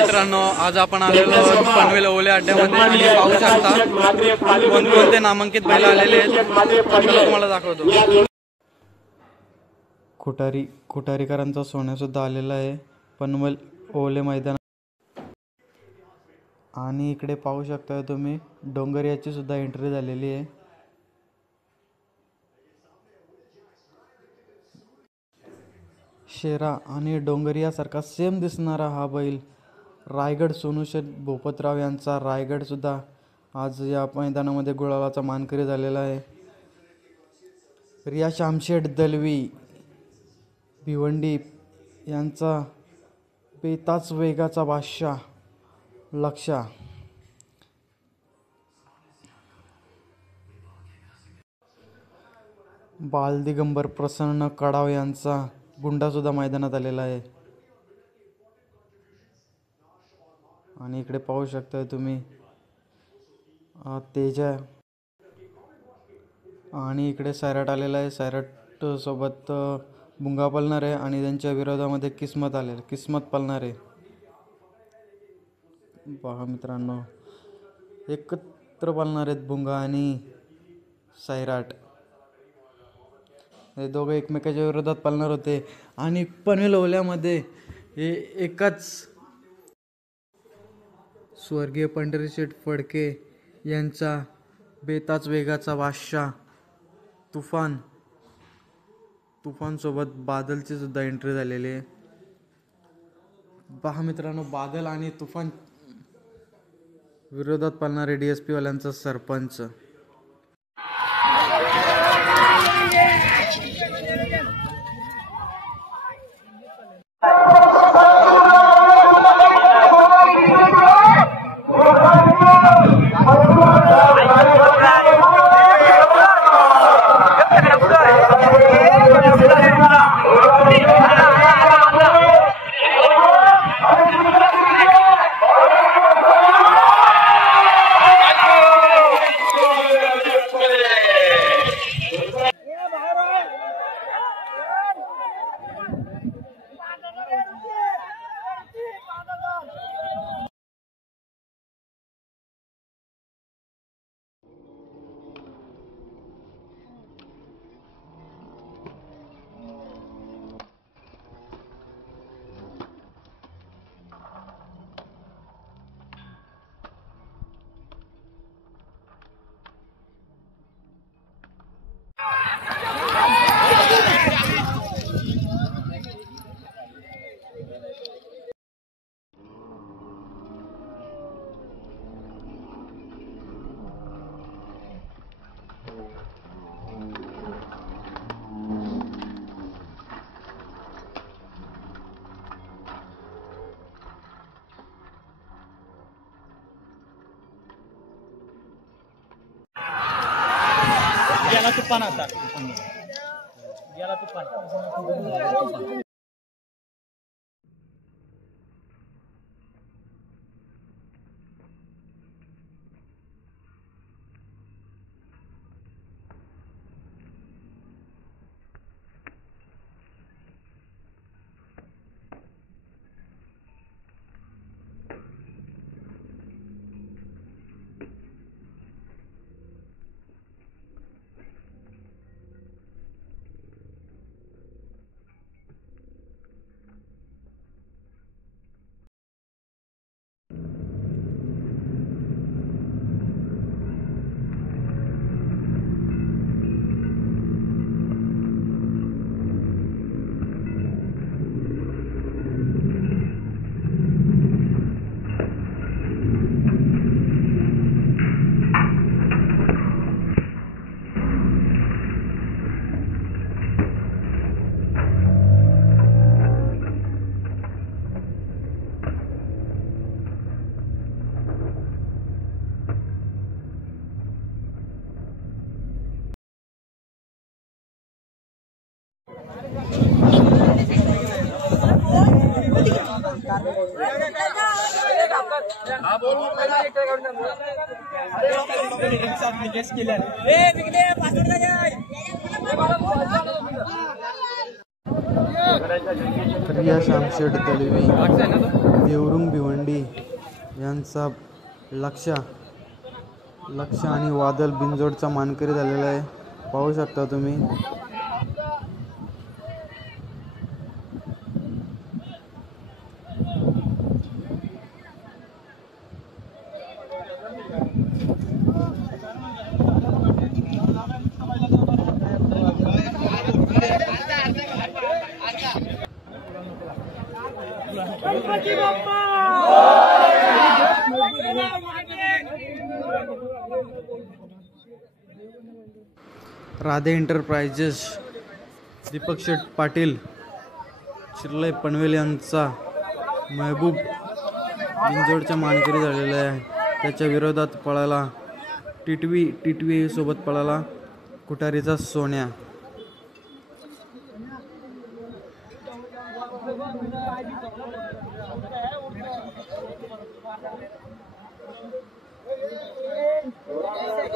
मित्रांनो, आज आपण आलेलो पनवेल ओले अड्ड्यामध्ये आणि पाहू शकता कोणकोणते नामांकित बैल आलेले आहेत तुम्हाला दाखवतो। खुटारीकरांचा सोन्या सुद्धा आलेला आहे पनवेल ओले मैदान आणि इकडे पाहू शकता तुम्ही डोंगरियाची सुद्धा एंट्री झालेली आहे। शेरा आणि डोंगरियासारखा सेम दिसणारा हा बैल रायगड सोनूशेठ भोपतराव यांचा रायगड सुद्धा आज या मैदानामध्ये गुलालाचा मानकरी झालेला आहे। रिया शामशेठ दलवी भिवंडी यांचा बेताच वेगाचा बादशाह लक्षा बालदिगंबर प्रसन्न कडाव यांचा गुंडा सुद्धा मैदानात आलेला आहे। आणि इकडे पाहू शकता तुम्ही तेजा आणि इकडे सैराट आलेला आहे। सैराट सोबत बुंगा पळणार आहे आणि त्यांच्या विरोधामध्ये किस्मत पळणार आहे। पहा मित्रांनो, एकत्र पळणार आहेत बुंगा आणि सैराट, हे दोघे एकमेकाच्या विरोधात पळणार होते आणि पनवेल ओल्यामध्ये हे एकाच स्वर्गीय पंढरीशेठ फडके यांचा बेताच वेगाचा बादशाह तुफान सोबत बादलची सुद्धा एंट्री झालेली आहे। पहा मित्रांनो, बादल आणि तुफान विरोधात पळणारे DSP वाल्यांचा सरपंच। गेला तुफान आता गेला तुफान। सूर्या शामशेठ दलवी, देवरुंग भिवंडी यांचा लक्ष आणि वादल बिनजोडचा मानकरी झालेला आहे. पाहू शकता तुम्ही. राधे एंटरप्राइजेस दीपक शेठ पाटील शिरलय पनवेल यांचा महबूब बिनजोडच्या मानकरी झालेला आहे. त्याच्या विरोधात पळाला टिटवी सोबत पळाला कुटारीचा सोन्या.